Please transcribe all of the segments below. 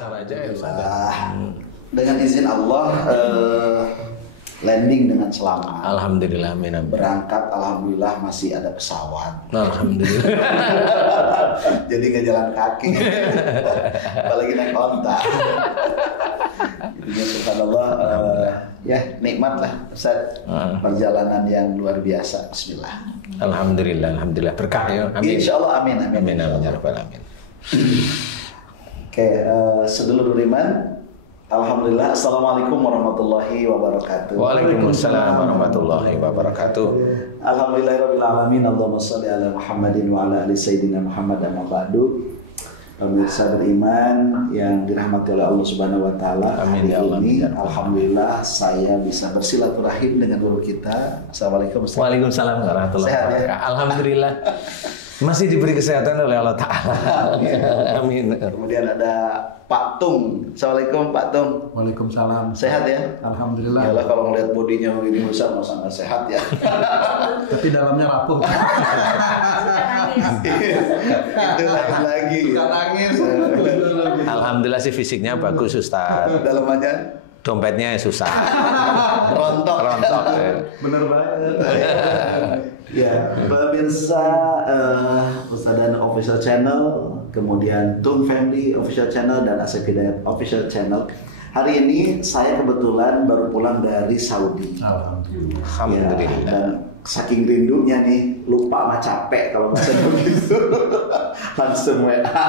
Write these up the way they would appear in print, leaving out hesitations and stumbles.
lancar aja ya Ustaz. Dengan izin Allah landing dengan selamat. Alhamdulillah, amin. Berangkat alhamdulillah masih ada pesawat. Alhamdulillah. Jadi nggak jalan kaki. Apalagi naik onta. Jadi subhanallah ya nikmat lah Ustaz. Perjalanan yang luar biasa. Bismillah. Alhamdulillah berkah ya. Amin. Insyaallah amin. Amin ya rabbal alamin. Oke, sedulur iman. Alhamdulillah, assalamualaikum warahmatullahi wabarakatuh. Waalaikumsalam warahmatullahi wabarakatuh. Alhamdulillahirabbil alamin. Allahumma shalli ala Muhammadin wa ala ali sayyidina Muhammad amma ba'du. Pemirsa beriman yang dirahmati oleh Allah Subhanahu wa taala. Amin ya Allah. Alhamdulillah saya bisa bersilaturahim dengan guru kita. Assalamualaikum. Waalaikumsalam warahmatullahi wabarakatuh. Alhamdulillah. Masih diberi kesehatan oleh Allah Ta'ala. Amin. Kemudian ada Pak Tung. Assalamualaikum Pak Tung. Waalaikumsalam. Sehat ya? Alhamdulillah. Yalah kalau ngeliat bodinya begini Ustaz masa nggak sehat ya. Tapi dalamnya rapuh. Itu lagi. Suka nangis. Alhamdulillah sih fisiknya bagus Ustaz. Dalamannya Dompetnya susah. rontok. Bener banget. Ya, pemirsa Ustadzan Official Channel, kemudian Tung Family Official Channel dan Asep Hidayat Official Channel. Hari ini saya kebetulan baru pulang dari Saudi. Alhamdulillah. Alhamdulillah. Ya, dan saking rindunya nih, lupa sama capek kalau bahasa begitu. Langsung WA.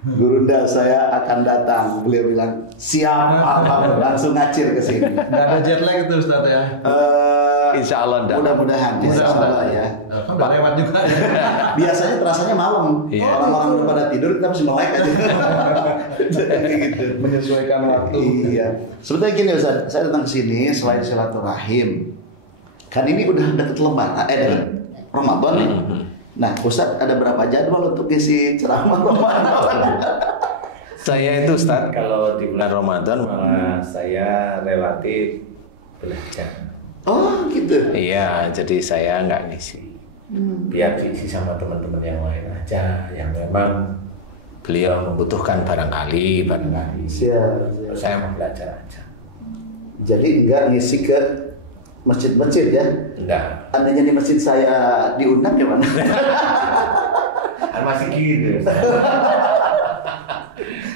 Gurunda saya akan datang. Beliau bilang siap, langsung ngacir ke sini. Nggak ada jet lag itu Ustaz ya? Insya Allah enggak. Mudah-mudahan insya Allah ya. Kan udah lewat juga ya. Biasanya terasanya malam. Iya. Orang-orang udah pada tidur, kita masih melek aja. Gitu. Menyesuaikan waktu. Iya. Sebenarnya gini Ustaz, saya datang ke sini selain silaturahim. Kan ini udah deket Lebaran, deket Ramadan nih. Nah, Ustaz ada berapa jadwal untuk isi ceramah Ramadan? Saya itu Ustaz kalau di bulan Ramadan malah saya relatif belajar. Oh gitu. Iya, jadi saya nggak ngisi. Biar diisi sama teman-teman yang lain aja, yang memang beliau membutuhkan barangkali. Siap. Saya mau belajar aja. Jadi enggak ngisi ke masjid-masjid ya? Enggak. Andainya di masjid saya diundang gimana? Masih gini.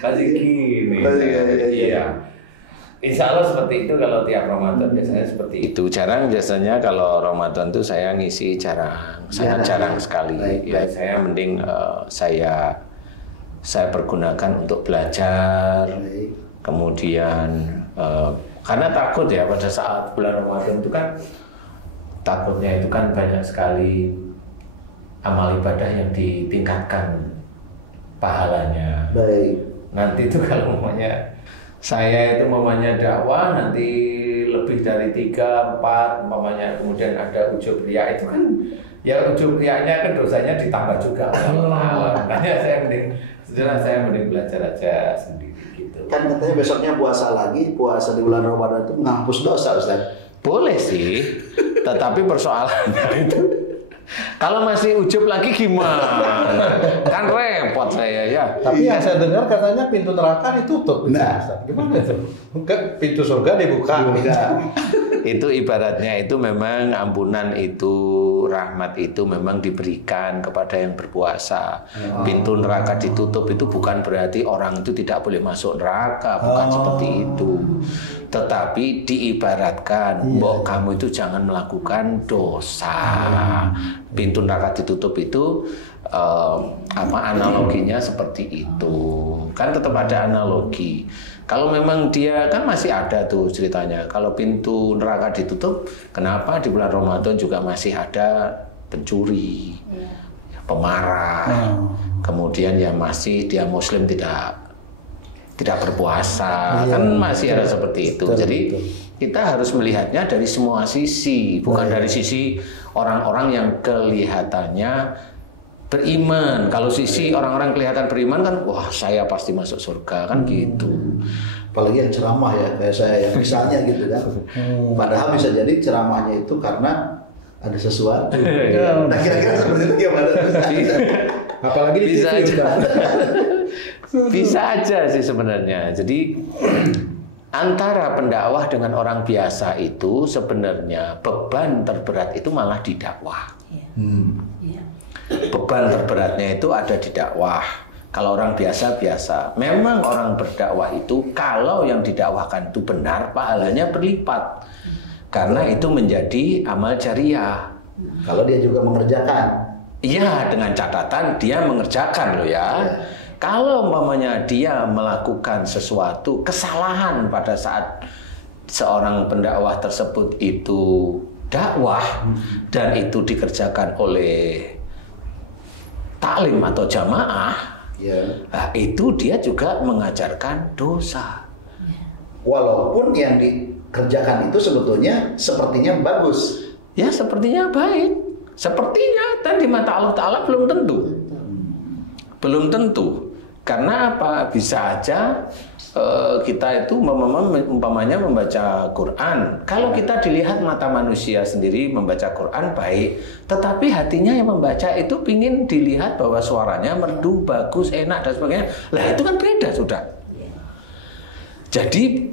Masih gini. Iya. Insya Allah seperti itu kalau tiap Ramadan biasanya seperti itu. Jarang biasanya kalau Ramadan tuh saya ngisi jarang, sangat jarang sekali. Ya, saya mending saya pergunakan untuk belajar. Kemudian karena takut ya pada saat bulan Ramadan itu kan takutnya itu kan banyak sekali amal ibadah yang ditingkatkan pahalanya. Baik. Nanti itu kalau umpamanya saya itu umpamanya dakwah nanti lebih dari 3, 4 umpamanya kemudian ada ujub riya itu kan ya ujub riyanya kan dosanya ditambah juga. Makanya saya mending belajar aja sendiri gitu. Kan katanya besoknya puasa lagi, puasa di bulan Ramadan itu menghapus dosa Ustaz. Boleh sih, tetapi persoalannya itu kalau masih ujub lagi gimana? Kan repot saya ya. Tapi yang saya dengar katanya pintu neraka ditutup. Nah. Ustaz. Gimana itu? Enggak, pintu surga dibuka. Itu ibaratnya itu memang ampunan itu, rahmat itu memang diberikan kepada yang berpuasa. Pintu neraka ditutup itu bukan berarti orang itu tidak boleh masuk neraka, bukan seperti itu. Tetapi diibaratkan, bahwa kamu itu jangan melakukan dosa. Pintu neraka ditutup itu analoginya seperti itu. Kan tetap ada analogi. Kalau memang dia kan masih ada tuh ceritanya. Kalau pintu neraka ditutup, kenapa di bulan Ramadan juga masih ada pencuri, pemarah, kemudian yang masih dia Muslim tidak berpuasa, kan masih ada seperti itu. Jadi kita harus melihatnya dari semua sisi, bukan dari sisi orang-orang yang kelihatannya beriman. Kalau sisi orang-orang kelihatan beriman kan, wah saya pasti masuk surga kan gitu. Apalagi yang ceramah ya kayak saya yang misalnya gitu kan. Padahal bisa jadi ceramahnya itu karena ada sesuatu. Nah kira-kira seperti itu gimana? Apalagi di bisa TV aja. Bisa aja sih sebenarnya. Jadi antara pendakwah dengan orang biasa itu sebenarnya beban terberat itu malah di dakwah. Beban terberatnya itu ada di dakwah. Kalau orang biasa-biasa, memang orang berdakwah itu kalau yang didakwahkan itu benar, pahalanya berlipat. Karena itu menjadi amal jariah. Kalau dia juga mengerjakan. Iya, dengan catatan dia mengerjakan loh ya. Kalau umpamanya dia melakukan sesuatu kesalahan pada saat seorang pendakwah tersebut itu dakwah dan itu dikerjakan oleh taklim atau jamaah, nah, itu dia juga mengajarkan dosa. Walaupun yang dikerjakan itu sebetulnya sepertinya bagus. Ya sepertinya baik. Sepertinya dan di mata Allah Ta'ala belum tentu. Belum tentu. Karena apa? Bisa aja kita itu umpamanya membaca Quran. Kalau kita dilihat mata manusia sendiri membaca Quran baik, tetapi hatinya yang membaca itu pingin dilihat bahwa suaranya merdu, bagus, enak dan sebagainya. Lah itu kan beda sudah. Jadi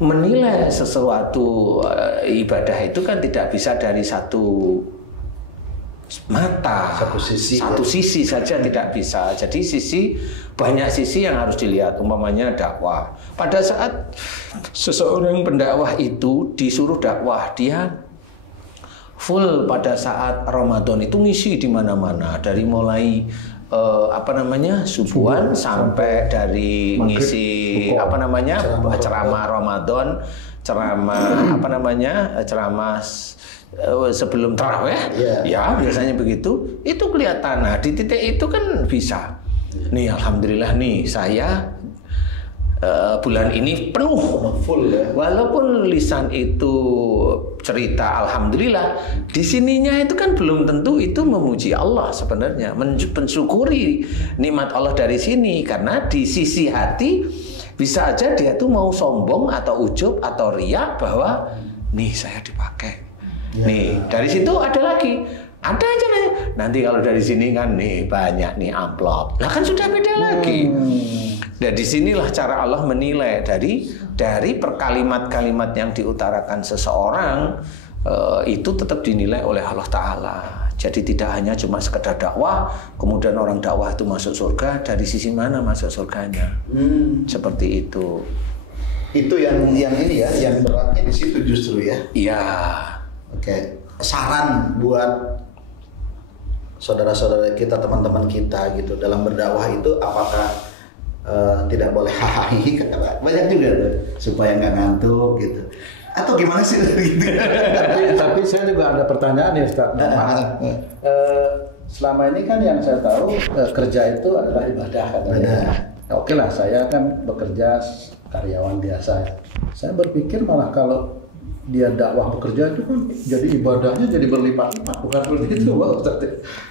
menilai sesuatu ibadah itu kan tidak bisa dari satu mata, satu sisi saja tidak bisa. Jadi banyak sisi yang harus dilihat. Umpamanya dakwah. Pada saat seseorang pendakwah itu disuruh dakwah, dia full pada saat Ramadan itu ngisi di mana-mana, dari mulai subuhan sampai dari ngisi ceramah Ramadan, ceramah sebelum tarawih, ya biasanya begitu. Itu kelihatan. Nah di titik itu kan bisa. Nih alhamdulillah nih saya bulan ini penuh, full ya. Walaupun lisan itu cerita alhamdulillah, di sininya itu kan belum tentu itu memuji Allah sebenarnya, mensyukuri nikmat Allah dari sini, karena di sisi hati bisa aja dia tuh mau sombong atau ujub atau riak bahwa nih saya dipakai. Nih dari situ ada lagi, ada aja nih. Nanti kalau dari sini kan nih banyak nih amplop, lah kan sudah beda lagi. Dan disinilah cara Allah menilai dari perkalimat-kalimat yang diutarakan seseorang itu tetap dinilai oleh Allah Ta'ala. Jadi tidak hanya cuma sekedar dakwah, kemudian orang dakwah itu masuk surga, dari sisi mana masuk surganya? Seperti itu. Itu yang ini ya, yang beratnya di situ justru ya. Iya. Oke, saran buat saudara-saudara kita, teman-teman kita gitu dalam berdakwah itu apakah tidak boleh hahaha, banyak juga tuh supaya nggak ngantuk gitu, atau gimana sih gitu. tapi saya juga ada pertanyaan ya Ustaz. Selama ini kan yang saya tahu kerja itu adalah ibadah katanya. Oke lah, saya kan bekerja karyawan biasa. Saya berpikir malah kalau dia dakwah bekerja itu kan jadi ibadahnya jadi berlipat-lipat, bukan begitu Pak Ustaz.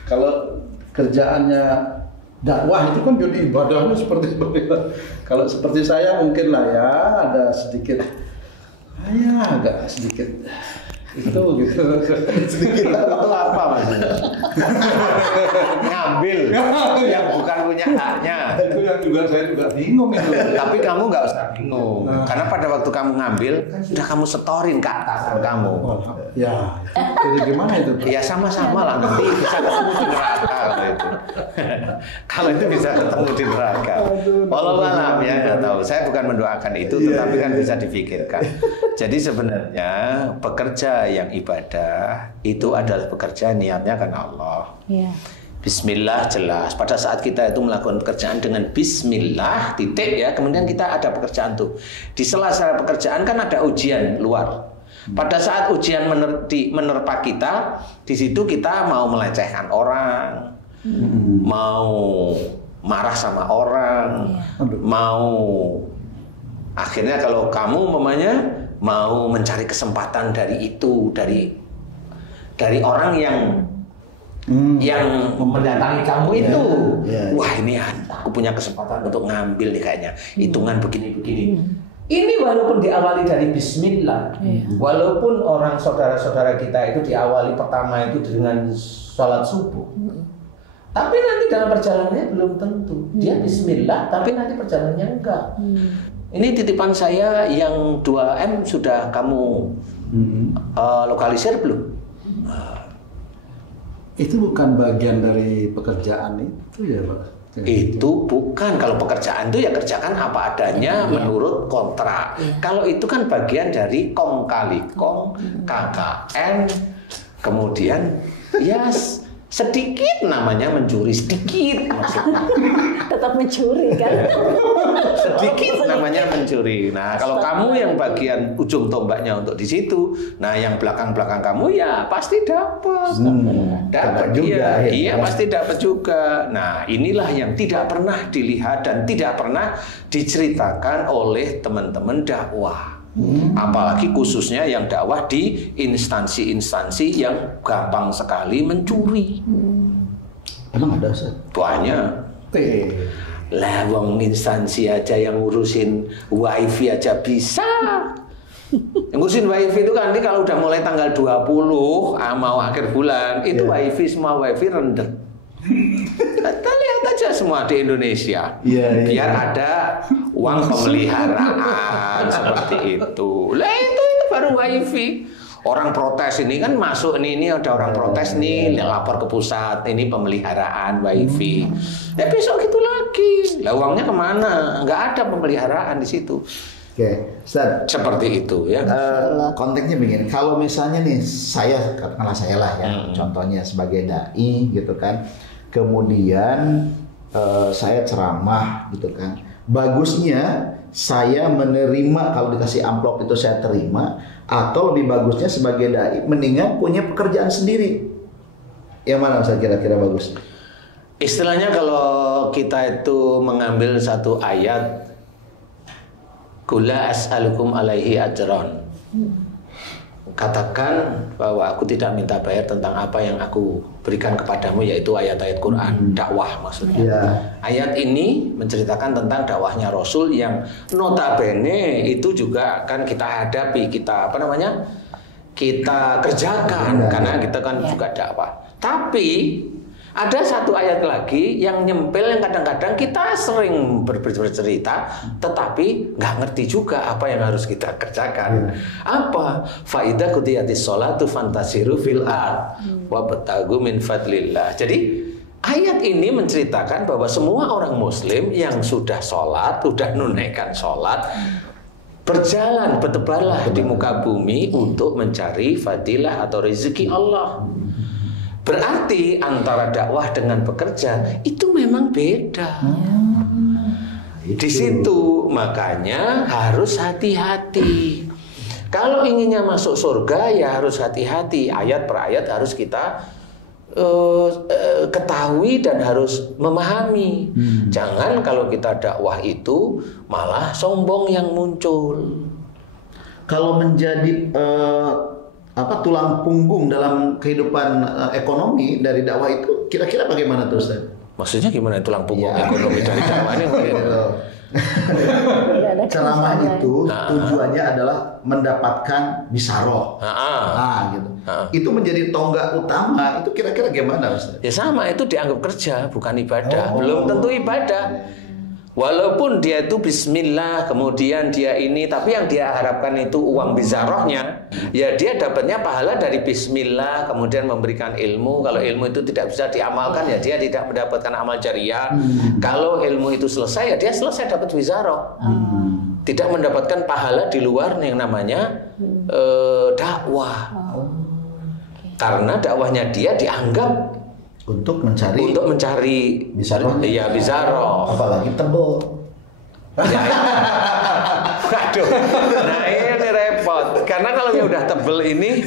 Kalau kerjaannya dakwah itu kan jadi ibadahnya seperti itu. Kalau seperti saya mungkin lah ya ada sedikit, agak sedikit itu gitu. Sedikit itu apa maksudnya? Ngambil yang bukan punya haknya. Itu yang saya juga bingung itu. Tapi kamu nggak usah bingung, karena pada waktu kamu ngambil sudah kamu setorin ke atasan kamu. Ya, jadi gimana itu? Ya sama-sama lah, nanti bisa ketemu di neraka itu. Kalau itu bisa ketemu di neraka. Wallahu a'lam ya, nggak tahu. Saya bukan mendoakan itu, tetapi kan bisa dipikirkan. Jadi sebenarnya bekerja yang ibadah itu adalah bekerja niatnya karena Allah. Bismillah jelas. Pada saat kita itu melakukan pekerjaan dengan Bismillah titik ya, kemudian kita ada pekerjaan tuh. Di sela-sela pekerjaan kan ada ujian luar. Pada saat ujian menerpa kita, di situ kita mau melecehkan orang, mau marah sama orang, mau akhirnya kalau kamu umpamanya mau mencari kesempatan dari itu, dari orang yang mendatangi kamu itu, wah ini aku punya kesempatan untuk ngambil nih kayaknya, hitungan begini-begini. Ini walaupun diawali dari Bismillah, walaupun saudara-saudara kita itu diawali pertama itu dengan sholat subuh, Tapi nanti dalam perjalanannya belum tentu. Dia bismillah, tapi nanti perjalanannya enggak. Ini titipan saya yang 2M sudah kamu lokalisir belum? Itu bukan bagian dari pekerjaan itu ya Pak? Itu bukan, kalau pekerjaan itu ya kerjakan apa adanya menurut kontrak. Kalau itu kan bagian dari kong kali kong, KKN, kemudian ya sedikit namanya mencuri, sedikit maksudnya. Tetap mencuri kan? Sedikit namanya mencuri. Nah, kalau kamu yang bagian ujung tombaknya untuk di situ, nah yang belakang-belakang kamu ya pasti dapat. Dapat juga. Iya, pasti dapat juga. Nah, inilah yang tidak pernah dilihat dan tidak pernah diceritakan oleh teman-teman dakwah. Apalagi khususnya yang dakwah di instansi-instansi yang gampang sekali mencuri. Emang ada Ustaz? Banyak. Lah wong instansi aja yang ngurusin wifi aja bisa. Yang ngurusin wifi itu kan kalau udah mulai tanggal 20 mau akhir bulan itu wifi semua wifi rendet. Kita lihat aja semua di Indonesia. Biar ada uang pemeliharaan seperti itu. Lah itu baru wifi. Orang protes ini kan masuk ini ada orang protes nih lapor ke pusat ini pemeliharaan wifi. Ya besok gitu lagi. Lah uangnya kemana? Nggak ada pemeliharaan di situ. Oke, Ustaz. Seperti itu ya. Konteksnya begini, kalau misalnya nih saya, katakanlah saya lah ya, contohnya sebagai dai gitu kan, kemudian saya ceramah gitu kan, bagusnya saya menerima kalau dikasih amplop itu saya terima, atau lebih bagusnya sebagai dai mendingan punya pekerjaan sendiri. Yang mana Ustaz kira-kira bagus? Istilahnya kalau kita itu mengambil satu ayat, Qula as'alukum alaihi ajron. Katakan bahwa aku tidak minta bayar tentang apa yang aku berikan kepadamu, yaitu ayat-ayat Quran, dakwah maksudnya. Ayat ini menceritakan tentang dakwahnya Rasul yang notabene itu juga kan kita hadapi, kita kita kerjakan karena kita kan juga dakwah. Tapi ada satu ayat lagi yang nyempil yang kadang-kadang kita sering bercerita tetapi nggak ngerti juga apa yang harus kita kerjakan. Apa? Faidah qudiyatis sholatu fantasiru fil ard wabtagu min fadlillah. Jadi ayat ini menceritakan bahwa semua orang muslim yang sudah sholat, sudah nunaikan sholat, berjalan bertebarlah di muka bumi untuk mencari fadilah atau rezeki Allah. Berarti antara dakwah dengan bekerja itu memang beda. Di situ makanya harus hati-hati. Kalau inginnya masuk surga ya harus hati-hati. Ayat per ayat harus kita ketahui dan harus memahami. Jangan kalau kita dakwah itu malah sombong yang muncul. Kalau menjadi tulang punggung dalam kehidupan ekonomi dari dakwah itu kira-kira bagaimana tuh Ustaz? Maksudnya gimana tulang punggung ekonomi dari dakwah ini? Ceramah itu tujuannya adalah mendapatkan bisaroh. Gitu. Itu menjadi tonggak utama. Itu kira-kira gimana Ustaz? Ya sama, itu dianggap kerja bukan ibadah. Belum tentu ibadah. Walaupun dia itu bismillah, kemudian dia ini, tapi yang dia harapkan itu uang bizarohnya, ya dia dapatnya pahala dari bismillah, kemudian memberikan ilmu. Kalau ilmu itu tidak bisa diamalkan, ya dia tidak mendapatkan amal jariah. Kalau ilmu itu selesai, ya dia selesai dapat bizaroh. Tidak mendapatkan pahala di luar yang namanya dakwah. Karena dakwahnya dia dianggap untuk mencari bizaroh. Iya, bizaroh. Apalagi tebel. Ya. Aduh. Nah, ini repot. Karena kalau yang udah tebel ini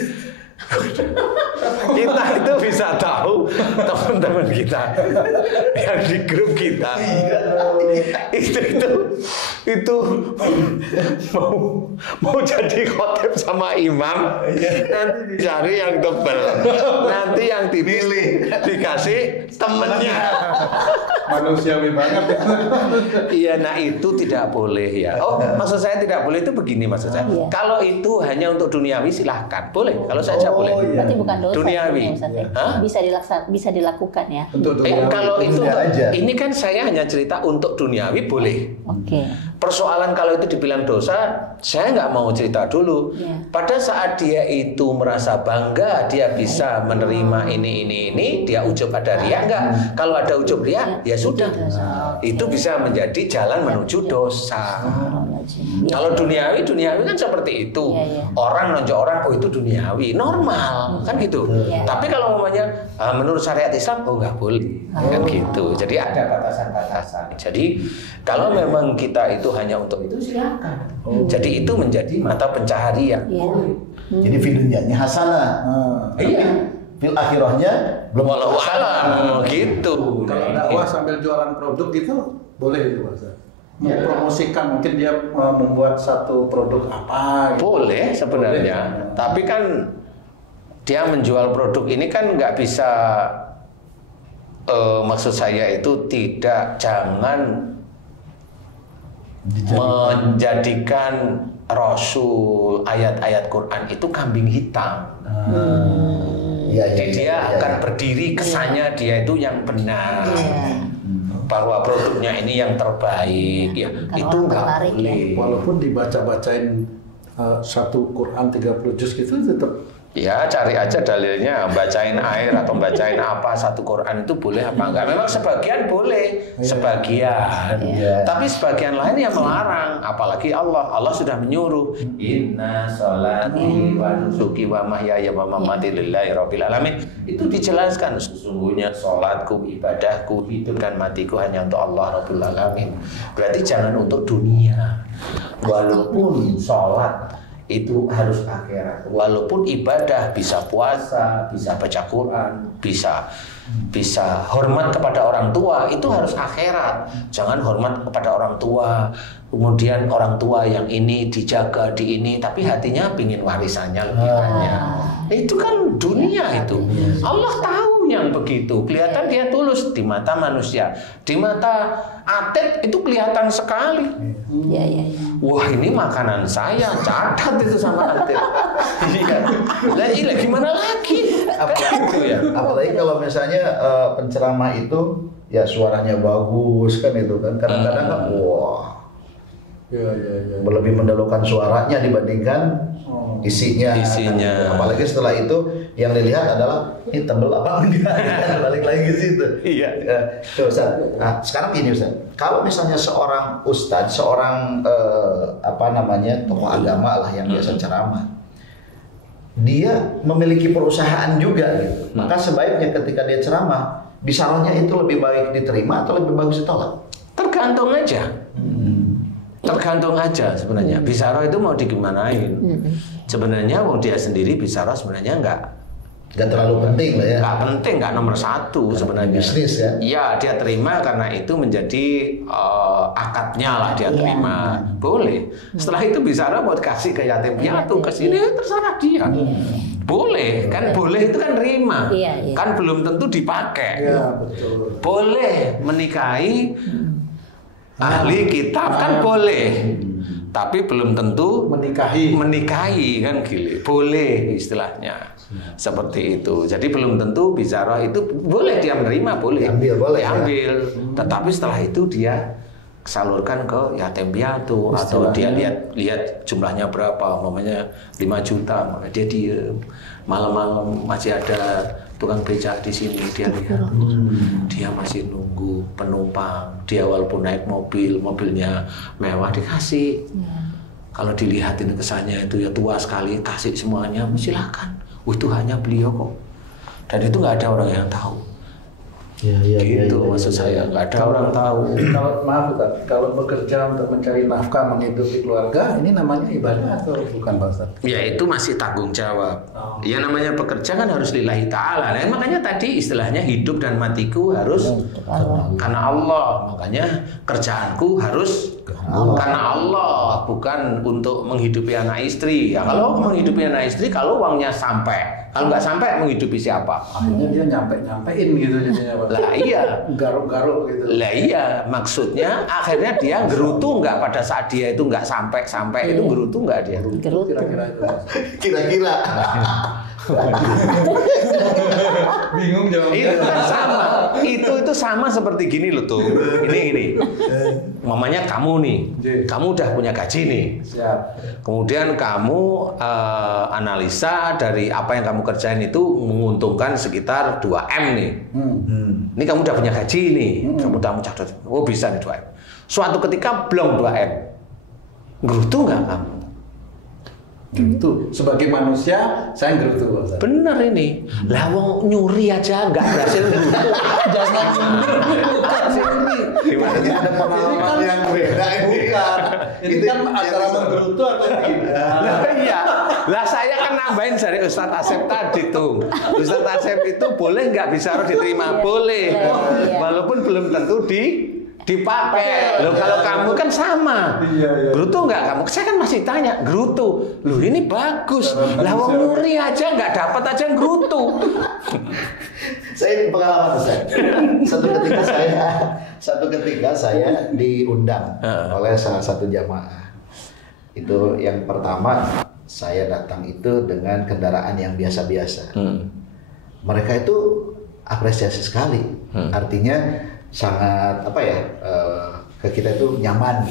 kita itu bisa tahu teman-teman kita yang di grup kita itu mau jadi khotib sama imam, nanti dicari yang tebal, nanti yang dipilih dikasih temennya. Manusiawi banget. Iya, nah itu tidak boleh ya. Oh, maksud saya tidak boleh itu begini maksud saya. Kalau itu hanya untuk duniawi silahkan, boleh. Kalau saja boleh. Berarti bukan dosa duniawi. bisa dilakukan ya. Kalau itu aja. ini kan saya hanya cerita untuk duniawi boleh. Oke. Persoalan kalau itu dibilang dosa, saya nggak mau cerita dulu. Pada saat dia itu merasa bangga, dia bisa menerima ini, dia ujub ada ria nggak? Kalau ada ujub ria, ya sudah. Itu bisa menjadi jalan menuju dosa. Kalau duniawi kan seperti itu. Orang nonjok orang, oh itu duniawi, normal kan gitu. Tapi kalau umpamanya menurut syariat Islam, oh nggak boleh, kan gitu. Jadi ada batasan-batasan. Jadi kalau memang kita itu hanya untuk itu silakan. Jadi itu menjadi mata pencaharian. Jadi fil dunyanya hasanah. Iya. Fil akhirahnya belum Walau alam gitu. Kalau dakwah sambil jualan produk gitu boleh itu Pak Ustaz. Mempromosikan mungkin dia membuat satu produk apa gitu. Boleh sebenarnya. Boleh. Tapi kan dia menjual produk ini kan nggak bisa. Maksud saya itu jangan menjadikan Rasul ayat-ayat Quran itu kambing hitam. Jadi dia akan berdiri kesannya dia itu yang benar, bahwa produknya ini yang terbaik. Itu nggak boleh. Walaupun dibaca-bacain satu Quran 30 juz gitu tetap. Ya cari aja dalilnya, bacain air atau bacain apa satu Quran itu boleh apa enggak? Memang sebagian boleh, sebagian. Tapi sebagian lain yang melarang. Apalagi Allah sudah menyuruh, Inna sholati wa nusuki wa mahyaya wa mamati lillahi rabbil alamin. Itu dijelaskan, sesungguhnya sholatku, ibadahku, hidup dan matiku hanya untuk Allah rabbil alamin. Berarti jangan untuk dunia. Walaupun sholat itu harus akhirat. Walaupun ibadah bisa puasa, bisa baca Quran, bisa hormat kepada orang tua, itu harus akhirat. Jangan hormat kepada orang tua, kemudian orang tua yang ini dijaga di ini, tapi hatinya pingin warisannya lebih banyak. Itu kan dunia itu. Allah tahu yang begitu. Kelihatan dia tulus di mata manusia. Di mata atlet itu kelihatan sekali. Wah ini makanan saya, catat itu sama atlet. Iya. Gimana lagi? Apalagi kalau misalnya penceramah itu ya suaranya bagus kan itu kan. Kadang-kadang kan lebih mendahulukan suaranya dibandingkan isinya. Apalagi setelah itu yang dilihat adalah ini tebel apa enggak. Balik lagi ke situ. Iya. Ustaz. Nah, sekarang gini Ustaz. Kalau misalnya seorang ustadz, seorang tokoh agama lah yang biasa ceramah, dia memiliki perusahaan juga gitu. Maka sebaiknya ketika dia ceramah, bisarohnya itu lebih baik diterima atau lebih bagus ditolak? Tergantung aja. Tergantung aja sebenarnya. Bisaroh itu mau digimanain. Sebenarnya mau dia sendiri bisaroh sebenarnya nggak terlalu penting lah ya. Nggak penting, nggak nomor satu sebenarnya. Bisnis ya. Iya, dia terima karena itu menjadi akadnya lah dia terima. Boleh. Setelah itu bisaroh mau dikasih ke yatim piatu ke sini terserah dia. Boleh, kan boleh itu kan terima. Kan belum tentu dipakai. Boleh menikahi ahli kitab kan boleh, tapi belum tentu menikahi kan gile. Boleh istilahnya seperti itu. Jadi belum tentu bisaroh itu boleh dia menerima, boleh diambil. Tetapi setelah itu dia salurkan ke yatim piatu atau dia lihat jumlahnya berapa, umpamanya 5 juta, maka dia diem. Malam-malam masih ada tukang becak di sini, dia lihat dia masih nunggu penumpang. Dia walaupun naik mobilnya mewah dikasih. Kalau dilihatin kesannya itu ya tua sekali, kasih semuanya, silakan. Itu hanya beliau kok. Dan itu nggak ada orang yang tahu. Maksud saya nggak ada orang tahu. Kalau bekerja untuk mencari nafkah menghidupi keluarga, ini namanya ibadah atau bukan Pak Ustaz? Ya itu masih tanggung jawab. Ya namanya bekerja kan harus lillahi ta'ala. Nah, makanya tadi istilahnya hidup dan matiku harus karena Allah. Makanya kerjaanku harus karena Allah, bukan untuk menghidupi anak istri. Ya kalau menghidupi anak istri, kalau uangnya sampai. Kalau nggak sampai menghidupi siapa? Akhirnya dia nyampein gitu jadinya Pak. Lah iya. Garuk-garuk gitu. Lah iya, maksudnya akhirnya dia gerutu nggak pada saat dia itu nggak sampai itu gerutu nggak dia? Kira-kira itu. Kira-kira. Bingung jawabnya. Itu kan sama. Itu sama seperti gini loh tuh. Ini. Mamanya kamu nih. Kamu udah punya gaji nih. Siap. Kemudian kamu analisa dari apa yang kamu kerjain itu menguntungkan sekitar 2M nih. Ini kamu udah punya gaji nih. Kamu catat. Oh bisa nih 2M. Suatu ketika belum 2M. Gerutu nggak kamu? Gerutu. Sebagai manusia, saya gerutu. Bener ini. Lah wong nyuri aja nggak berhasil gerutu. Jangan nyuri. Gimana? Ada pengalaman yang beda ini. Bukan. Ini kan antara menggerutu atau tidak. Iya. Lah saya kan nambahin dari Ustadz Asep tadi tuh. Ustadz Asep itu boleh nggak bisa diterima? Boleh. Walaupun belum tentu dipakai. Loh kalau kamu kan sama. Gerutu nggak kamu? Saya kan masih tanya, gerutu. Loh ini bagus. Lah wong nyuri aja nggak dapat aja gerutu. Saya pengalaman Ustaz. Satu ketika saya diundang oleh salah satu jamaah. Itu yang pertama saya datang itu dengan kendaraan yang biasa-biasa. Mereka itu apresiasi sekali. Artinya sangat ke kita itu nyaman.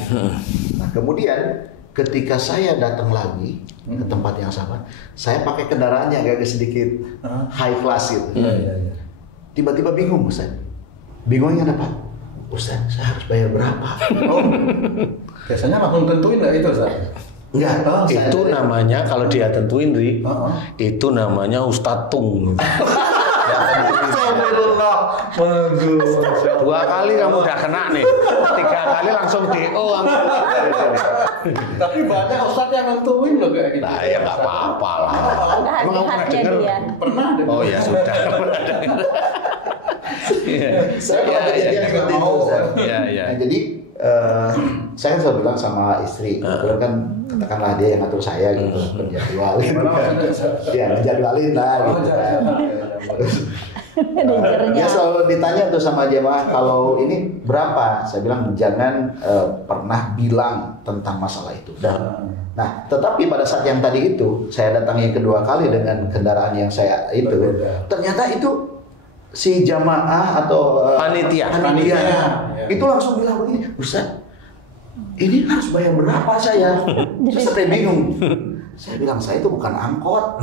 Nah kemudian ketika saya datang lagi ke tempat yang sama, saya pakai kendaraan yang agak sedikit high class gitu. Tiba-tiba bingung Ustaz. Bingungnya apa? Ustaz, saya harus bayar berapa? Biasanya langsung tentuin nggak itu, Ustaz? Enggak. Itu namanya kalau dia tentuin, Ri, itu namanya Ustadz Tung. Astagfirullah. Dua kali kamu udah kena nih, 3 kali langsung DO. Tapi banyak Ustadz yang nentuin loh kayak gitu. Nah ya nggak apa-apa lah. Emang kamu pernah dengar? Pernah dengar. Oh ya sudah. Saya pernah kejadian seperti itu. Iya. Nah, jadi saya selalu bilang sama istri, kebetulan kan katakanlah dia yang ngatur saya gitu, menjadwalin. Ya, menjadwalin lah gitu kan. Dia selalu ditanya tuh sama jemaah, kalau ini berapa? Saya bilang jangan pernah bilang tentang masalah itu. Nah, tetapi pada saat yang tadi itu saya datangi kedua kali dengan kendaraan yang saya itu, ternyata itu si jamaah atau panitia itu langsung bilang begini, Ustaz, ini harus bayar berapa saya? Terus saya bingung. Saya bilang saya itu bukan angkot.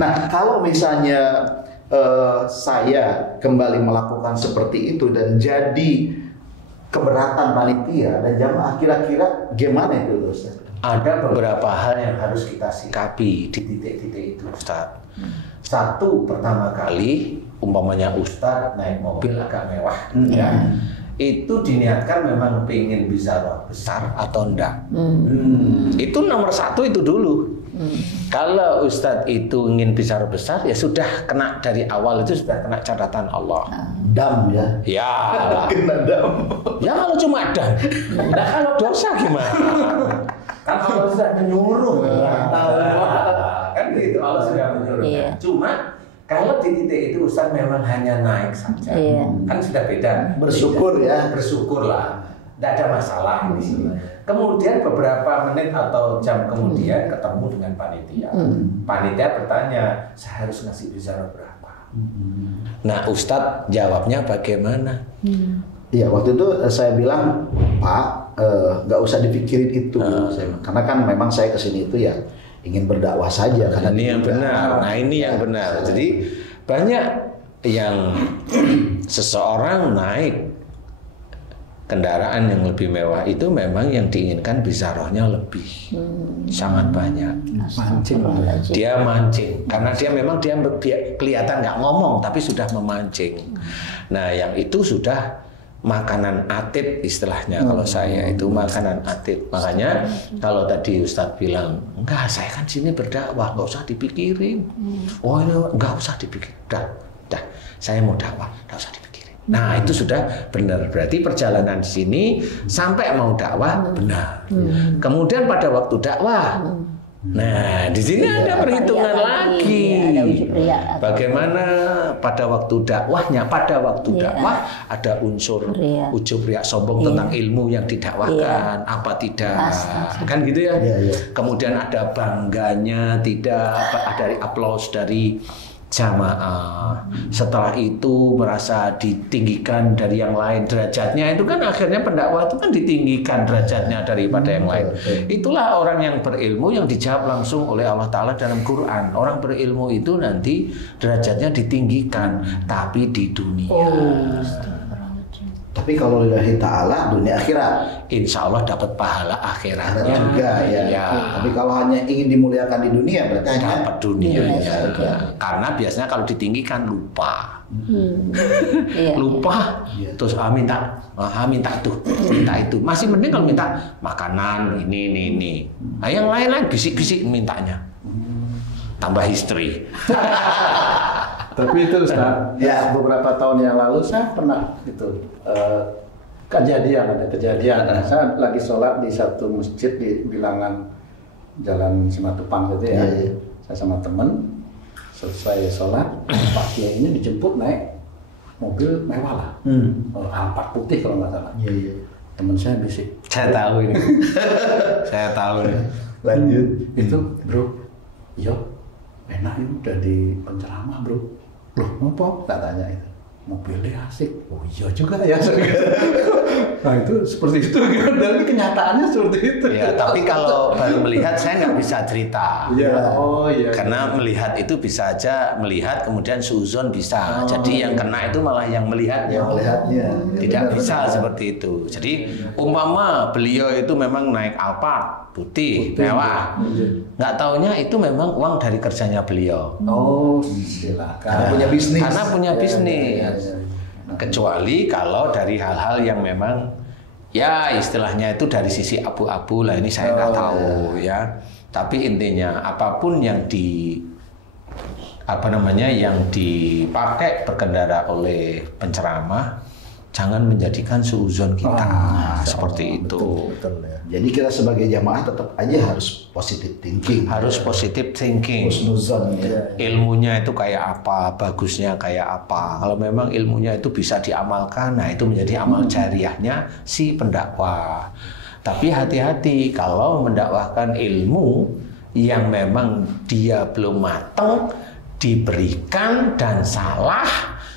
Nah, kalau misalnya saya kembali melakukan seperti itu dan jadi keberatan panitia dan jamaah, kira-kira gimana itu, Ustaz? Ada beberapa hal yang harus kita sikapi di titik-titik itu, Ustaz. Satu, pertama kali umpamanya Ustadz naik mobil agak mewah, itu diniatkan memang pengen bisa roh besar atau enggak. Itu nomor 1 itu dulu. Kalau Ustadz itu ingin bisa roh besar, ya sudah kena dari awal itu sudah kena catatan Allah. Dam ya? Ya. Kena dam. Ya kalau cuma dam. Nah kalau dosa gimana? Kan Allah sudah menyuruh. Kan gitu, Allah sudah menyuruh. Cuma kalau di titik itu Ustaz memang hanya naik saja, kan sudah beda. Bersyukur ya. Bersyukurlah, tidak ada masalah di sini. Kemudian beberapa menit atau jam kemudian ketemu dengan panitia. Panitia bertanya, saya harus ngasih bicara berapa? Nah Ustadz jawabnya bagaimana? Iya, waktu itu saya bilang, Pak, nggak usah dipikirin itu. Karena kan memang saya kesini itu ya ingin berdakwah saja. Karena ini yang benar. Nah ini yang benar. Jadi banyak yang seseorang naik kendaraan yang lebih mewah itu memang yang diinginkan bisa rohnya lebih. Sangat banyak. Mancing. Dia mancing. Karena dia memang dia kelihatan nggak ngomong tapi sudah memancing. Nah yang itu sudah makanan atid istilahnya. Kalau saya itu makanan atid. Makanya kalau tadi Ustadz bilang, enggak, saya kan sini berdakwah, nggak usah dipikirin. Oh ini nggak usah dipikirin. Dah, saya mau dakwah, nggak usah dipikirin. Nah itu sudah benar. Berarti perjalanan di sini sampai mau dakwah benar. Kemudian pada waktu dakwah Nah, di sini ada perhitungan lagi. Ada ujub riya. Bagaimana pada waktu dakwahnya? Pada waktu dakwah ada unsur ujub riya, sombong tentang ilmu yang didakwahkan, apa tidak? Kan gitu ya. Kemudian ada bangganya, tidak ada aplaus dari jamaah. Setelah itu merasa ditinggikan dari yang lain derajatnya, itu kan akhirnya pendakwah itu kan ditinggikan derajatnya daripada yang lain. Itulah orang yang berilmu yang dijawab langsung oleh Allah Ta'ala dalam Quran. Orang berilmu itu nanti derajatnya ditinggikan, tapi di dunia. Tapi kalau lillahi ta'ala dunia akhirat, insya Allah dapat pahala akhiratnya juga ya. Tapi kalau hanya ingin dimuliakan di dunia berarti hanya dapat dunia. Karena biasanya kalau ditinggikan lupa. Lupa terus minta itu. Masih mending kalau minta makanan ini. Nah, yang lain-lain bisik-bisik mintanya. Tambah istri. Tapi itu Ustaz, beberapa tahun yang lalu saya pernah ada kejadian. Saya lagi sholat di satu masjid di bilangan Jalan Simatupang gitu ya. Saya sama teman selesai sholat, Pak Kiai ini dijemput naik mobil mewah lah, Alphard putih kalau nggak salah. Teman saya bisik. Saya tahu ini. Lanjut. Itu bro, yo enak ini udah di penceramah bro. Loh, ngapa? Tak tanya itu. Mobilnya asik. Oh iya juga ya. Nah itu seperti itu. Dan kenyataannya seperti itu. Ya, tapi kalau baru melihat saya nggak bisa cerita. Karena melihat itu bisa aja melihat kemudian suuzon bisa. Jadi yang kena itu malah yang melihatnya. Tidak bisa seperti itu. Jadi umpama beliau itu memang naik Alphard putih mewah, nggak taunya itu memang uang dari kerjanya beliau. Silakan. Karena punya bisnis. Kecuali kalau dari hal-hal yang memang ya istilahnya itu dari sisi abu-abu lah, ini saya nggak tahu ya. Tapi intinya apapun yang yang dipakai berkendara oleh penceramah, jangan menjadikan suuzon kita seperti itu. Betul ya. Jadi kita sebagai jamaah tetap aja harus positive thinking. Harus positive thinking. Husnuzon ya. Ilmunya itu kayak apa, bagusnya kayak apa. Kalau memang ilmunya itu bisa diamalkan, nah itu menjadi amal jariahnya si pendakwah. Tapi hati-hati kalau mendakwahkan ilmu yang memang dia belum matang, diberikan dan salah,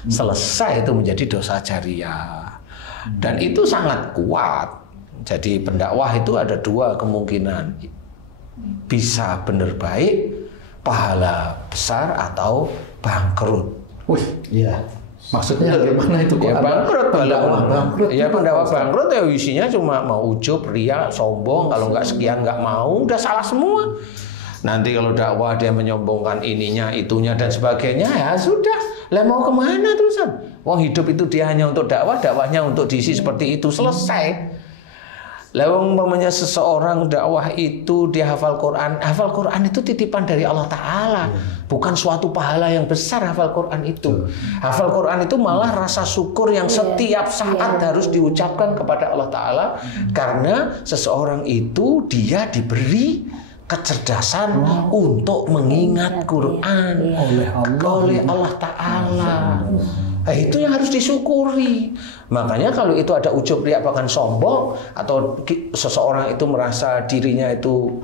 selesai itu menjadi dosa jariah. Dan itu sangat kuat. Jadi pendakwah itu ada dua kemungkinan. Bisa benar baik, pahala besar, atau bangkrut. Maksudnya bagaimana itu? Ya bangkrut. Bangkrut. Ya pendakwah bangkrut ya isinya cuma mau ujub, riya, sombong. Kalau nggak sekian nggak mau, udah salah semua. Nanti kalau dakwah dia menyombongkan ininya, itunya dan sebagainya, ya sudah. Lah mau kemana terusan? Wong hidup itu dia hanya untuk dakwah, dakwahnya untuk diisi seperti itu, selesai. Lah umpamanya seseorang dakwah itu dia hafal Quran itu titipan dari Allah Ta'ala, bukan suatu pahala yang besar. Hafal Quran itu, hafal Quran itu malah rasa syukur yang setiap saat harus diucapkan kepada Allah Ta'ala, karena seseorang itu dia diberi kecerdasan untuk mengingat Quran oleh Allah Ta'ala. Nah, itu yang harus disyukuri. Makanya kalau itu ada ujub riya bahkan sombong, atau seseorang itu merasa dirinya itu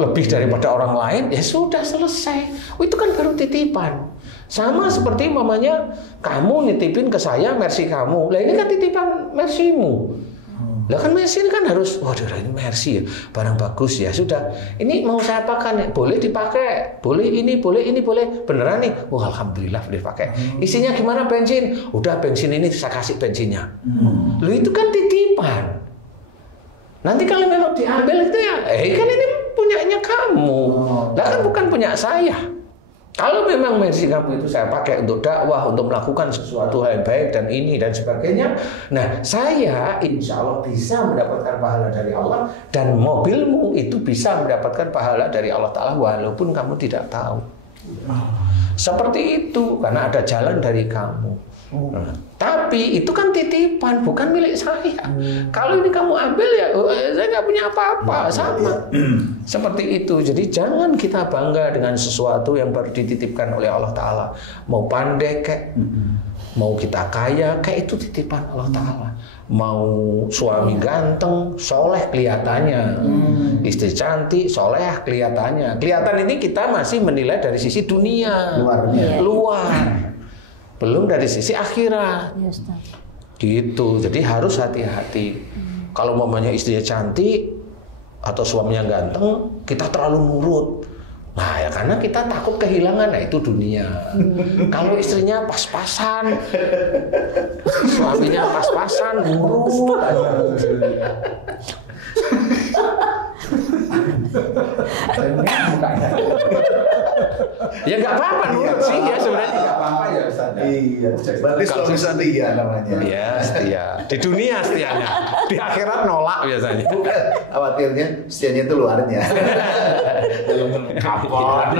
lebih daripada orang lain, ya sudah selesai. Itu kan baru titipan. Sama seperti mamanya kamu nitipin ke saya mercy kamu. Lah ini kan titipan mercymu. Lah kan Mercy ini kan harus, waduh ini Mercy ya, barang bagus ya, sudah. Ini mau saya apakan, boleh dipakai, boleh ini, boleh. Beneran nih, wah alhamdulillah boleh dipakai. Isinya gimana bensin? Udah bensin ini saya kasih bensinnya. Lu itu kan titipan. Nanti kalau memang diambil itu ya, kan ini punyanya kamu. Lah kan bukan punya saya. Kalau memang Mercy kamu itu saya pakai untuk dakwah, untuk melakukan sesuatu hal yang baik dan ini dan sebagainya, nah saya insya Allah bisa mendapatkan pahala dari Allah, dan mobilmu itu bisa mendapatkan pahala dari Allah Ta'ala walaupun kamu tidak tahu. Seperti itu, karena ada jalan dari kamu. Tapi itu kan titipan, bukan milik saya. Kalau ini kamu ambil ya, saya nggak punya apa-apa, sama. Seperti itu. Jadi jangan kita bangga dengan sesuatu yang baru dititipkan oleh Allah Ta'ala. Mau pandai kayak, mau kita kaya, kayak itu titipan Allah Ta'ala. Mau suami ganteng, soleh kelihatannya. Istri cantik, soleh kelihatannya. Kelihatan ini kita masih menilai dari sisi dunia. Luar. Belum dari sisi akhirat. Gitu. Jadi harus hati-hati. Kalau mamanya istrinya cantik atau suaminya ganteng, kita terlalu nurut. Nah ya karena kita takut kehilangan, nah itu dunia. Kalau istrinya pas-pasan, suaminya pas-pasan, nurut. Ya nggak apa-apa nurut sih ya sebenarnya. Nggak apa-apa ya Ustaz. Iya. Berarti suami setia namanya. Iya setia. Di dunia setianya, di akhirat nolak biasanya. Bukan, khawatirnya setianya itu luarnya. Kapal.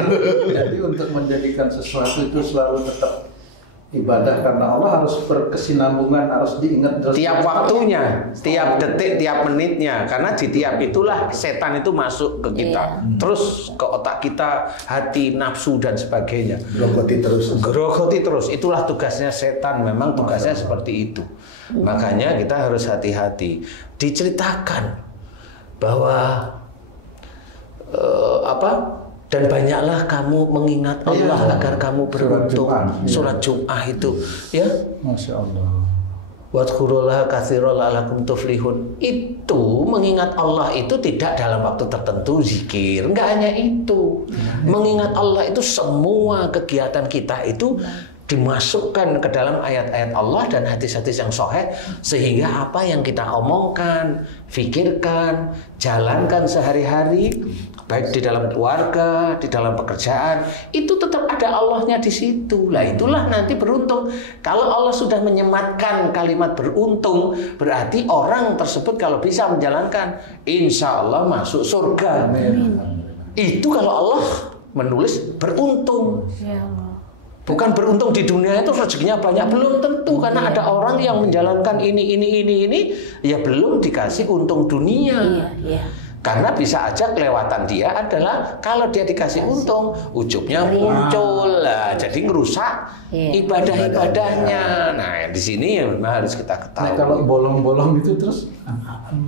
Jadi untuk menjadikan sesuatu itu selalu tetap ibadah karena Allah harus berkesinambungan, harus diingat terus. Tiap waktunya, tiap detik, tiap menitnya. Karena di tiap itulah setan itu masuk ke kita. Terus ke otak kita, hati, nafsu dan sebagainya. Grogoti terus. Itulah tugasnya setan. Memang tugasnya seperti itu. Makanya kita harus hati-hati. Diceritakan bahwa dan banyaklah kamu mengingat Allah agar kamu beruntung. Surat Jum'ah itu, ya. Masya Allah. Wadkurullaha katsiran la'allakum tuflihun. Itu mengingat Allah itu tidak dalam waktu tertentu zikir. Enggak hanya itu. Mengingat Allah itu semua kegiatan kita itu dimasukkan ke dalam ayat-ayat Allah dan hadis-hadis yang sahih, sehingga apa yang kita omongkan, fikirkan, jalankan sehari-hari, baik di dalam keluarga, di dalam pekerjaan, itu tetap ada Allahnya di situ. Lah itulah nanti beruntung. Kalau Allah sudah menyematkan kalimat beruntung, berarti orang tersebut kalau bisa menjalankan, insya Allah masuk surga. Amin. Itu kalau Allah menulis beruntung. Bukan beruntung di dunia itu rezekinya banyak, belum tentu, karena ada orang yang menjalankan ini ya belum dikasih untung dunia. Karena bisa aja kelewatan dia adalah kalau dia dikasih untung, ujubnya muncul lah, jadi ngerusak ibadah-ibadahnya. Nah di sini ya memang harus kita ketahui. Nah, kalau bolong-bolong itu terus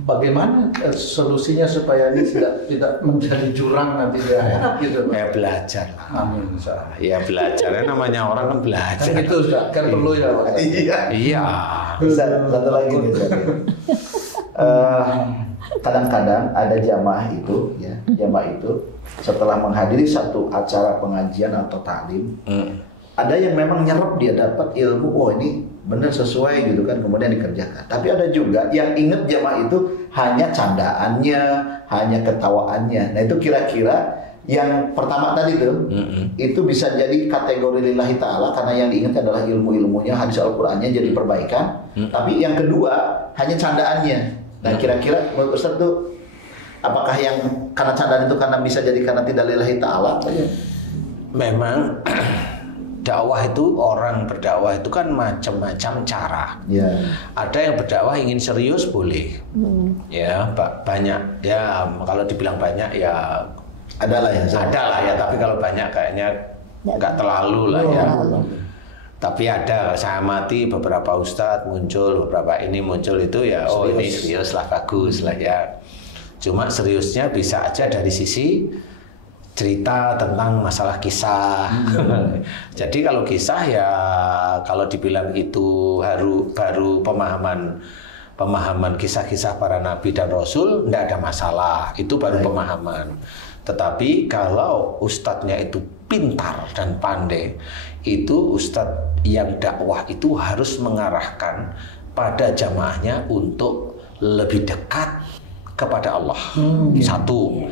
bagaimana solusinya supaya ini tidak menjadi jurang nanti di akhirat gitu? Ya belajar. Amin. Ya belajar. Namanya orang kan belajar. Kan itu sudah kan perlu ya Pak. Iya. Bisa satu lagi nih. Kadang-kadang ada jamaah itu setelah menghadiri satu acara pengajian atau taklim, ada yang memang nyerap, dia dapat ilmu, oh ini benar sesuai gitu kan, kemudian dikerjakan. Tapi ada juga yang ingat jamaah itu hanya candaannya, hanya ketawaannya. Nah itu kira-kira yang pertama tadi tuh, itu bisa jadi kategori lillahi ta'ala karena yang diingat adalah ilmu-ilmunya, hadis Al-Qur'annya jadi perbaikan. Tapi yang kedua hanya candaannya. Nah kira-kira menurut Ustaz tuh apakah yang karena candaan itu karena bisa jadi karena tidak lillahi ta'ala? Memang dakwah itu, orang berdakwah itu kan macam-macam cara. Ada yang berdakwah ingin serius boleh, ya banyak ya, kalau dibilang banyak ya adalah ya, tapi kalau banyak kayaknya nggak terlalu lah ya. Tapi ada, saya amati beberapa ustadz muncul, beberapa ini muncul itu ya, oh ini serius lah, bagus lah ya. Cuma seriusnya bisa aja dari sisi cerita tentang masalah kisah. Jadi kalau kisah ya, kalau dibilang itu baru pemahaman kisah-kisah para nabi dan rasul, tidak ada masalah, itu baru pemahaman. Tetapi kalau ustadznya itu pintar dan pandai, itu ustadz yang dakwah itu harus mengarahkan pada jamaahnya untuk lebih dekat kepada Allah. Satu.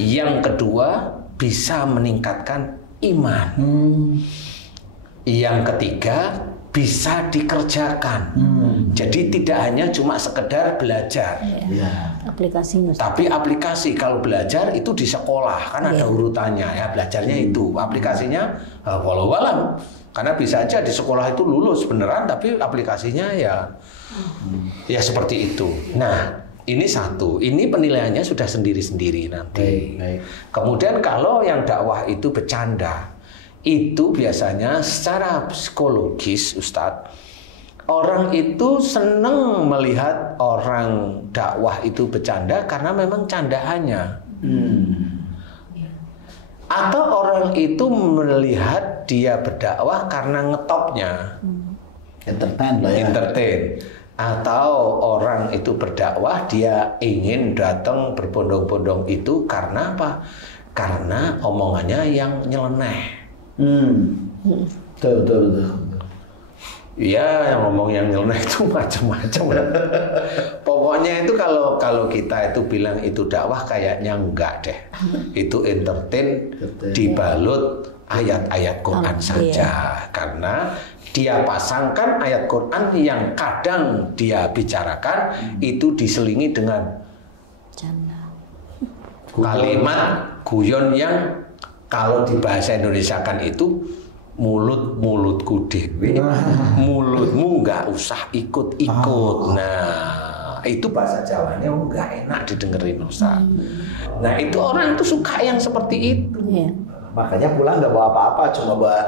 Yang kedua, bisa meningkatkan iman. Yang ketiga, bisa dikerjakan. Jadi tidak hanya cuma sekedar belajar. Aplikasinya. Tapi aplikasi, kalau belajar itu di sekolah kan ada urutannya ya, belajarnya itu. Aplikasinya walau alam Karena bisa aja di sekolah itu lulus beneran, tapi aplikasinya ya seperti itu. Nah, ini satu, ini penilaiannya sudah sendiri-sendiri nanti. Kemudian kalau yang dakwah itu bercanda, itu biasanya secara psikologis, Ustadz, orang itu senang melihat orang dakwah itu bercanda karena memang candaannya. Atau orang itu melihat dia berdakwah karena ngetopnya, entertain. Atau orang itu berdakwah dia ingin datang berbondong-bondong itu karena apa? Karena omongannya yang nyeleneh. Betul. Iya, yang ngomong yang nyeleneh itu macam-macam. Pokoknya itu kalau kita itu bilang itu dakwah kayaknya enggak deh. Itu entertain dibalut ayat-ayat Quran saja. Karena dia pasangkan ayat Quran yang kadang dia bicarakan itu diselingi dengan kalimat guyon yang kalau di bahasa Indonesia kan itu mulutku dewe, mulutmu nggak usah ikut-ikut. Nah, itu bahasa Jawanya nggak enak didengerin, Ustaz. Nah, itu orang itu suka yang seperti itu. Makanya pulang nggak bawa apa-apa, cuma bawa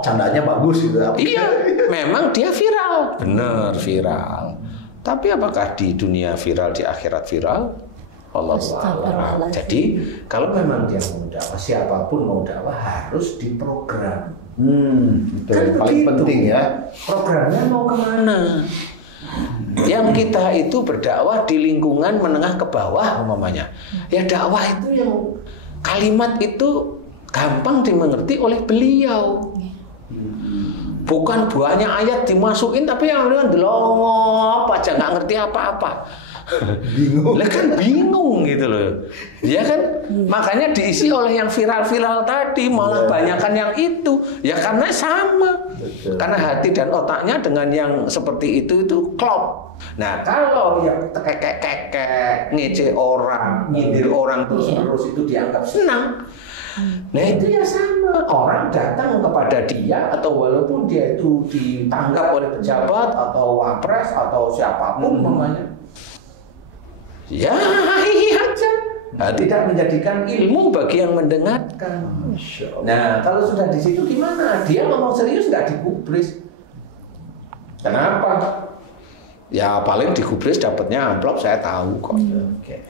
candanya bagus gitu. Iya, memang dia viral, bener viral. Tapi apakah di dunia viral, di akhirat viral? Allah a'lam. Jadi kalau memang dia mau dakwah, siapapun mau dakwah harus diprogram. Itu kan paling penting ya. Programnya mau kemana? Yang kita itu berdakwah di lingkungan menengah ke bawah umpamanya. Ya dakwah itu yang kalimat itu gampang dimengerti oleh beliau. Bukan banyak ayat dimasukin tapi yang lain delongop aja nggak ngerti apa-apa. Bingung. Lah kan bingung gitu loh. Ya kan? Makanya diisi oleh yang viral-viral tadi, malah banyakan yang itu. Ya karena sama. Betul. Karena hati dan otaknya dengan yang seperti itu klop. Nah, kalau yang kekek ngece orang, nyindir orang terus itu dianggap senang. Nah, itu ya sama. Orang datang kepada dia atau walaupun dia itu ditangkap oleh pejabat atau wapres atau siapapun namanya. Ya, iya aja. Nah, tidak menjadikan ilmu bagi yang mendengarkan. Nah, kalau sudah di situ gimana? Dia ngomong serius nggak digubris. Kenapa? Ya paling digubris dapatnya amplop, saya tahu kok.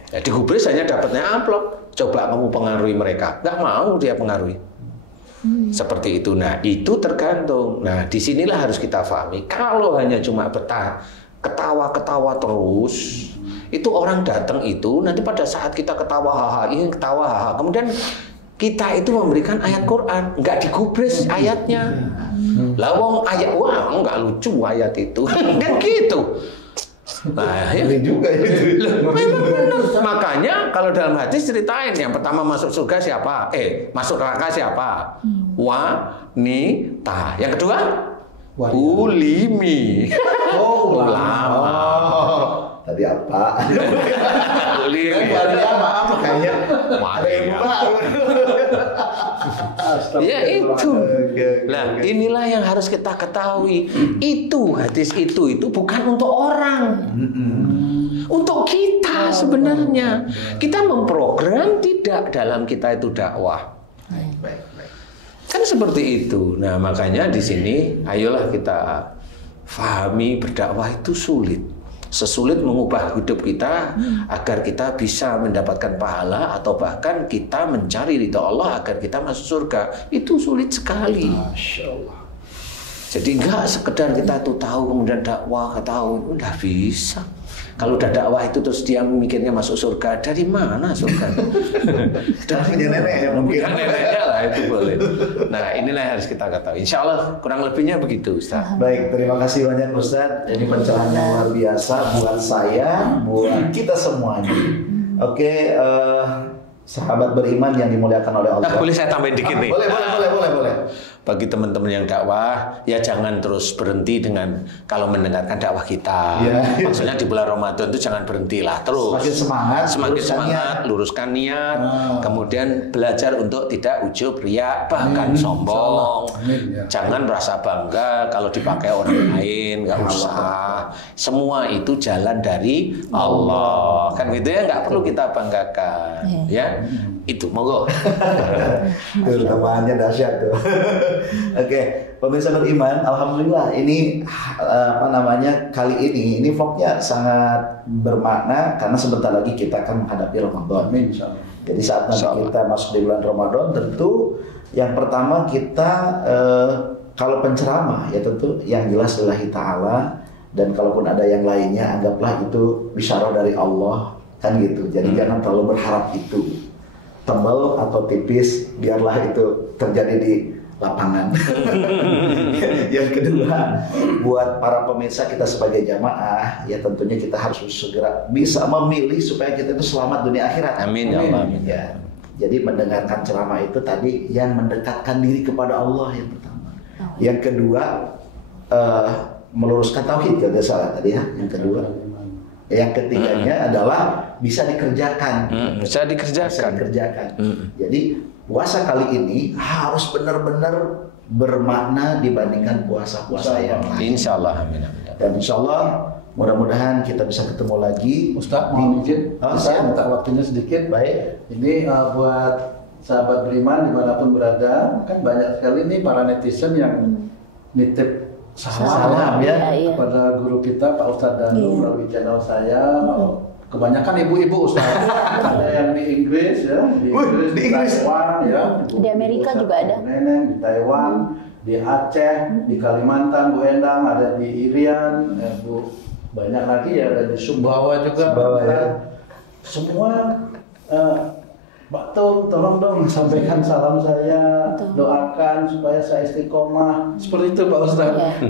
Ya, digubris hanya dapatnya amplop. Coba kamu pengaruhi mereka, nggak mau dia pengaruhi. Seperti itu. Nah, itu tergantung. Nah, disinilah harus kita pahami. Kalau hanya cuma ketawa-ketawa terus. Itu orang datang itu nanti pada saat kita ketawa haha, kemudian kita itu memberikan ayat Quran, nggak digubris ayatnya. Lah wong ayat wah nggak lucu ayat itu, kan gitu. Nah, ya juga itu. Memang benar. Makanya kalau dalam hadis ceritain yang pertama masuk surga siapa? Masuk neraka siapa? Wanita. Yang kedua? Ulimi. Ulama. Tadi apa? Maaf kayaknya. Ya itu. Nah, inilah yang harus kita ketahui. Itu hadis itu bukan untuk orang. Untuk kita sebenarnya. Kita memprogram tidak dalam kita itu dakwah. Kan seperti itu. Nah, makanya di sini ayolah kita fahami berdakwah itu sulit. Sesulit mengubah hidup kita agar kita bisa mendapatkan pahala atau bahkan kita mencari ridha Allah agar kita masuk surga. Itu sulit sekali. Masya Allah. Jadi enggak sekedar kita tuh tahu kemudian dakwah tahu, udah bisa. Kalau udah dakwah itu terus dia mikirnya masuk surga, dari mana surga? Dari nenek mungkin. Neneknya lah itu boleh. Nah, inilah yang harus kita ketahui. Insya Allah kurang lebihnya begitu, Ustaz. Baik, terima kasih banyak Ustaz. Ini pencerahan yang luar biasa buat saya, buat kita semuanya. Oke, sahabat beriman yang dimuliakan oleh Allah. Boleh saya tambahin dikit nih? Boleh. bagi teman-teman yang dakwah, ya jangan terus berhenti dengan kalau mendengarkan dakwah kita. Maksudnya di bulan Ramadan itu jangan berhentilah terus. Semakin semangat, luruskan niat, kemudian belajar untuk tidak ujub, riya, bahkan sombong. Jangan merasa bangga kalau dipakai orang lain, nggak usah. Semua itu jalan dari Allah, kan gitu ya, nggak perlu kita banggakan, ya. Itu monggo. Tuh tambahannya dahsyat tuh. Oke, pemirsa beriman, alhamdulillah ini kali ini vlognya sangat bermakna karena sebentar lagi kita akan menghadapi Ramadan. Jadi saat nanti kita masuk di bulan Ramadan, tentu yang pertama kita kalau penceramah ya tentu yang jelas lillahi ta'ala, dan kalaupun ada yang lainnya anggaplah itu bisyarah dari Allah, kan gitu. Jadi jangan terlalu berharap itu tebal atau tipis, biarlah itu terjadi di lapangan. Yang kedua, buat para pemirsa kita sebagai jamaah, ya tentunya kita harus segera bisa memilih supaya kita itu selamat dunia akhirat. Amin ya Allah. Amin. Ya. Jadi mendengarkan ceramah itu tadi yang mendekatkan diri kepada Allah yang pertama. Yang kedua, meluruskan tauhid, kalau tidak salah tadi ya. Yang kedua. Yang ketiganya adalah bisa dikerjakan. Bisa dikerjakan. Jadi puasa kali ini harus benar-benar bermakna dibandingkan puasa-puasa yang lain. Insya Allah, amin. Dan insya Allah mudah-mudahan kita bisa ketemu lagi. Ustaz, mohon izin, saya minta waktunya sedikit. Baik. Ini buat sahabat beriman dimanapun berada, kan banyak sekali nih para netizen yang nitip salam ya kepada guru kita Pak Ustadz Danu melalui channel saya. Kebanyakan ibu-ibu Ustaz. Ada yang di Inggris ya, di Taiwan ya, di Amerika juga ada. Neneng di Taiwan, di Aceh, di Kalimantan Bu Endang, ada di Irian, Bu banyak lagi ya, ada di Sumbawa juga. Semua Pak Tung, tolong dong sampaikan salam saya, doakan supaya saya istiqomah. Seperti itu Pak Ustadz.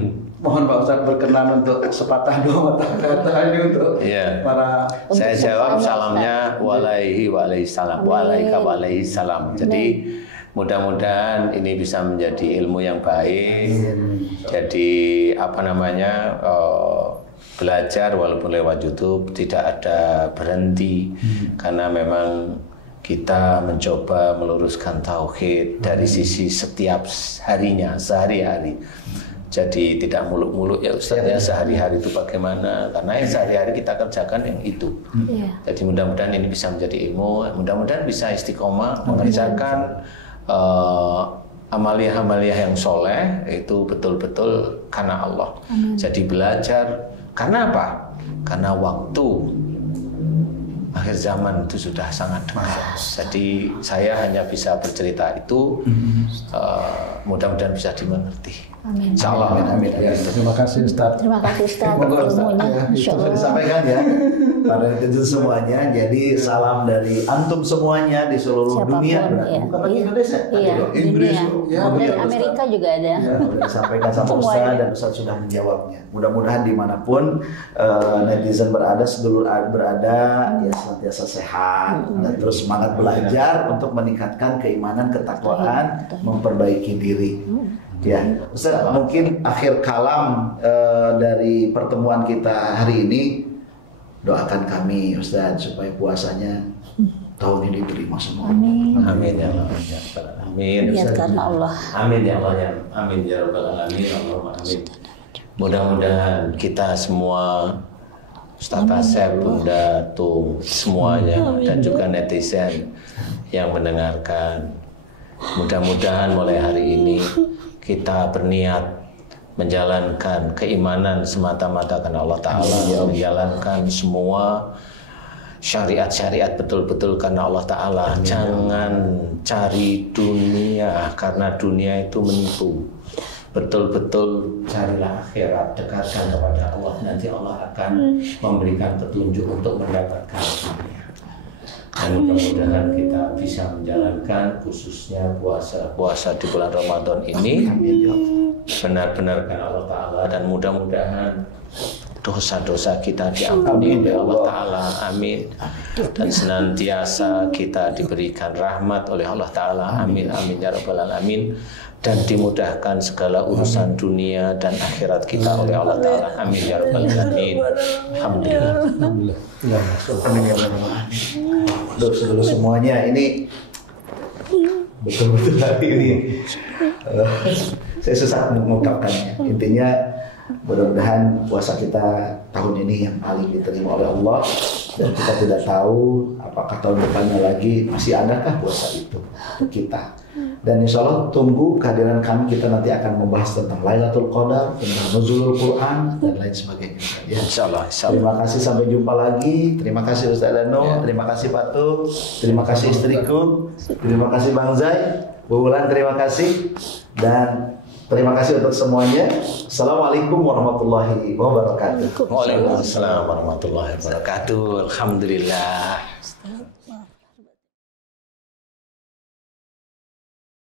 Mohon Pak Ustadz berkenan untuk sepatah dua kata ini untuk para. Saya jawab salamnya waalaikumsalam, waalaikumsalam. Jadi mudah-mudahan ini bisa menjadi ilmu yang baik. Jadi belajar walaupun lewat YouTube tidak ada berhenti, karena memang kita mencoba meluruskan tauhid dari sisi setiap harinya, sehari-hari. Jadi tidak muluk-muluk ya Ustaz ya, sehari-hari itu bagaimana, karena yang sehari-hari kita kerjakan yang itu. Jadi mudah-mudahan ini bisa menjadi ilmu, mudah-mudahan bisa istiqomah mengerjakan amaliyah-amaliyah yang soleh itu betul-betul karena Allah. Jadi belajar, karena apa? Karena waktu akhir zaman itu sudah sangat dekat. Jadi saya hanya bisa bercerita itu, mudah-mudahan bisa dimengerti. Amin. Insyaallah. Amin. Terima kasih Ustaz. Terima kasih Ustaz. Ilmunya, Bisa disampaikan ya, para netizen semuanya. Jadi salam dari antum semuanya di seluruh dunia. Bukan lagi Indonesia, Inggris, dari Amerika juga ada. Disampaikan sama Ustaz dan Ustaz sudah menjawabnya. Mudah-mudahan dimanapun netizen berada, sedulur berada, ya senantiasa sehat dan terus semangat belajar untuk meningkatkan keimanan, ketakwaan, memperbaiki diri. Ya, Ustaz, mungkin akhir kalam dari pertemuan kita hari ini, doakan kami Ustaz supaya puasanya tahun ini diterima semua. Amin. Amin ya Allah. Amin. Ya karena Allah. Amin ya Allah ya. Amin ya Rabbal alamin. Allahumma amin. Mudah-mudahan kita semua, Ustaz Asep, Bunda Tung, semuanya, dan juga netizen yang mendengarkan, mudah-mudahan mulai hari ini kita berniat menjalankan keimanan semata-mata karena Allah Ta'ala, menjalankan semua syariat-syariat betul-betul karena Allah Ta'ala. Jangan cari dunia, karena dunia itu menipu. Betul-betul carilah akhirat, dekatkan kepada Allah, nanti Allah akan memberikan petunjuk untuk mendapatkan dunia. Dan mudah-mudahan kita bisa menjalankan khususnya puasa di bulan Ramadan ini benar-benar karena Allah Ta'ala, dan mudah-mudahan dosa-dosa kita diampuni oleh Allah Ta'ala, amin. Dan senantiasa kita diberikan rahmat oleh Allah Ta'ala, amin, amin ya Rabbal alamin. dan dimudahkan segala urusan dunia dan akhirat kita oleh Allah Ta'ala. Amin ya rabbal alamin. Alhamdulillah. Alhamdulillah. Ya, Amin ya rabbal alamin. Dulu semuanya ini betul-betul hari ini saya susah mengungkapkannya. Intinya mudah-mudahan puasa kita tahun ini yang paling diterima oleh Allah, dan kita tidak tahu apakah tahun depannya lagi masih adakah puasa itu untuk kita. Dan insya Allah tunggu kehadiran kami, kita nanti akan membahas tentang Lailatul Qadar, tentang nuzulul Quran dan lain sebagainya. Ya. Insya Allah. Terima kasih, sampai jumpa lagi. Terima kasih Ustaz Dano, terima kasih Pak Tuk, terima kasih istriku, terima kasih Bang Zai, Bu Wulan, terima kasih, dan terima kasih untuk semuanya. Assalamualaikum warahmatullahi wabarakatuh. Waalaikumsalam warahmatullahi wabarakatuh. Alhamdulillah.